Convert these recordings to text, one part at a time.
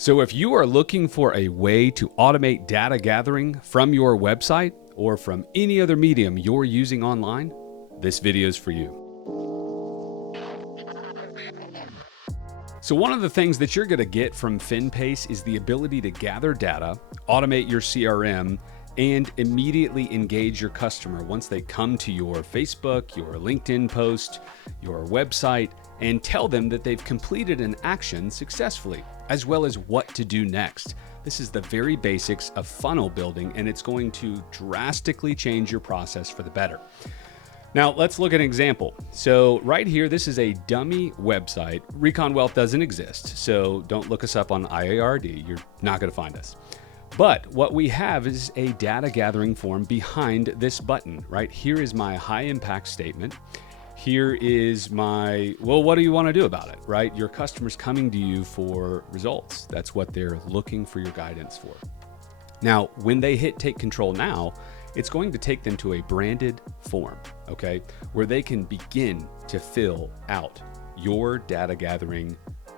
So if you are looking for a way to automate data gathering from your website or from any other medium you're using online, this video is for you. So one of the things that you're going to get from Finpace is the ability to gather data, automate your CRM, and immediately engage your customer once they come to your Facebook, your LinkedIn post, your website, and tell them that they've completed an action successfully, as well as what to do next. This is the very basics of funnel building, and it's going to drastically change your process for the better. Now, let's look at an example. So right here, this is a dummy website. Recon Wealth doesn't exist, so don't look us up on IARD. You're not going to find us. But what we have is a data gathering form behind this button, right? Here is my high impact statement. Here is my, well, what do you want to do about it, right? Your customer's coming to you for results. That's what they're looking for your guidance for. Now, when they hit take control now, it's going to take them to a branded form, okay, where they can begin to fill out your data gathering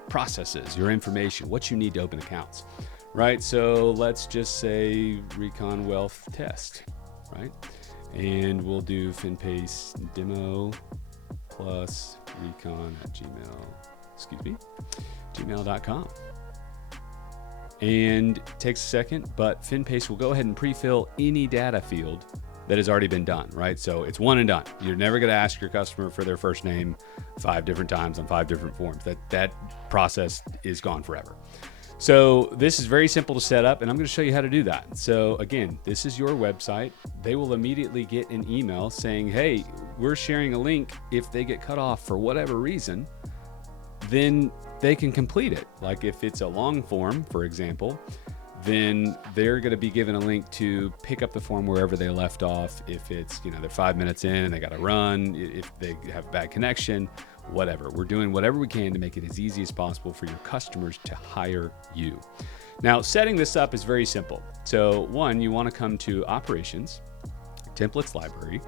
processes, your information, what you need to open accounts, right? So let's just say Recon Wealth test, right? And we'll do Finpace demo plus recon at gmail.com. And it takes a second, but Finpace will go ahead and pre-fill any data field that has already been done, right? So it's one and done. You're never going to ask your customer for their first name 5 different times on 5 different forms. That process is gone forever. So this is very simple to set up, and I'm going to show you how to do that. So again, this is your website. They will immediately get an email saying, hey, we're sharing a link. If they get cut off for whatever reason, then they can complete it. Like if it's a long form, for example, then they're going to be given a link to pick up the form wherever they left off. If it's, they're 5 minutes in and they got to run, if they have bad connection, whatever. We're doing whatever we can to make it as easy as possible for your customers to hire you. Now, setting this up is very simple. So one, you want to come to Operations, Templates Library.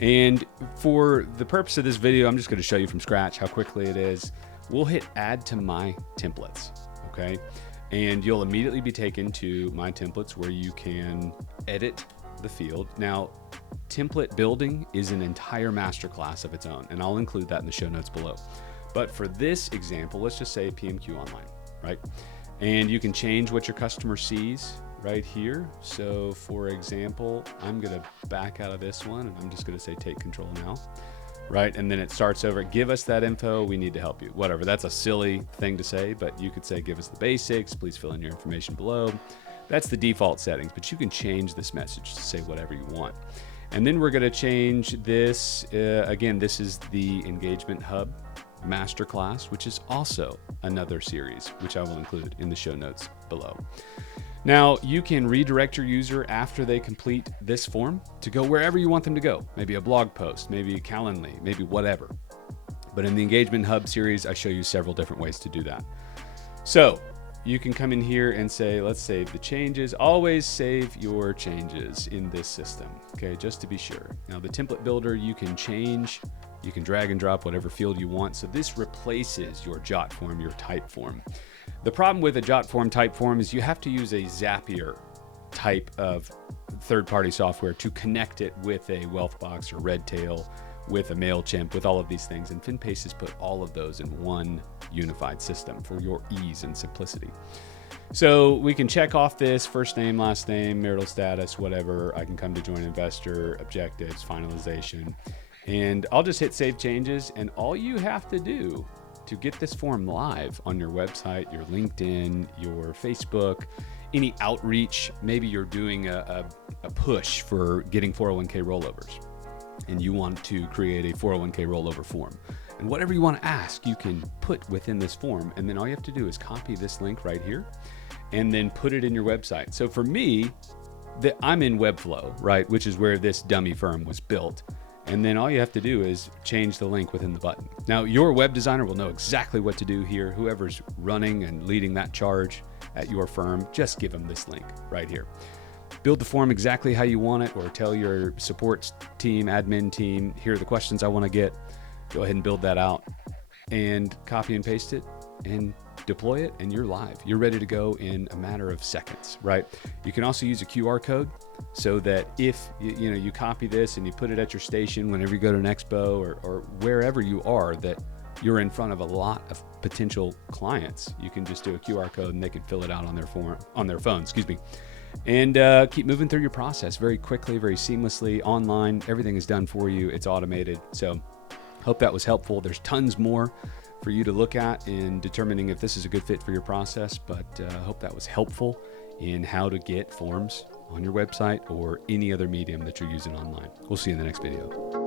And for the purpose of this video, I'm just going to show you from scratch how quickly it is. We'll hit Add to My Templates, okay? And you'll immediately be taken to My Templates where you can edit the field. Now, template building is an entire masterclass of its own, and I'll include that in the show notes below. But for this example, let's just say PMQ Online, right? And you can change what your customer sees right here. So for example, I'm gonna back out of this one and I'm just gonna say take control now, right? And then it starts over, give us that info, we need to help you, whatever. That's a silly thing to say, but you could say, give us the basics, please fill in your information below. That's the default settings, but you can change this message to say whatever you want. And then we're going to change this. Again, this is the Engagement Hub Masterclass, which is also another series, which I will include in the show notes below. Now, you can redirect your user after they complete this form to go wherever you want them to go. Maybe a blog post, maybe a Calendly, maybe whatever. But in the Engagement Hub series, I show you several different ways to do that. So you can come in here and say, let's save the changes. Always save your changes in this system, okay, just to be sure. Now the template builder, you can change, you can drag and drop whatever field you want. So this replaces your JotForm, your type form. The problem with a JotForm type form is you have to use a Zapier type of third-party software to connect it with a Wealthbox or Redtail, with a MailChimp, with all of these things. And Finpace has put all of those in one unified system for your ease and simplicity. So we can check off this first name, last name, marital status, whatever. I can come to join investor, objectives, finalization, and I'll just hit save changes. And all you have to do to get this form live on your website, your LinkedIn, your Facebook, any outreach, maybe you're doing a push for getting 401k rollovers, and you want to create a 401k rollover form. And whatever you want to ask, you can put within this form. And then all you have to do is copy this link right here and then put it in your website. So for me, I'm in Webflow, right? Which is where this dummy firm was built. And then all you have to do is change the link within the button. Now, your web designer will know exactly what to do here. Whoever's running and leading that charge at your firm, just give them this link right here. Build the form exactly how you want it, or tell your support team, admin team, here are the questions I want to get. Go ahead and build that out and copy and paste it, and deploy it, and you're live. You're ready to go in a matter of seconds, right? You can also use a QR code so that if you copy this and you put it at your station whenever you go to an expo or wherever you are, that you're in front of a lot of potential clients, you can just do a QR code and they can fill it out on their phone, and keep moving through your process very quickly, very seamlessly, online. Everything is done for you. It's automated. So hope that was helpful. There's tons more for you to look at in determining if this is a good fit for your process, but hope that was helpful in how to get forms on your website or any other medium that you're using online. We'll see you in the next video.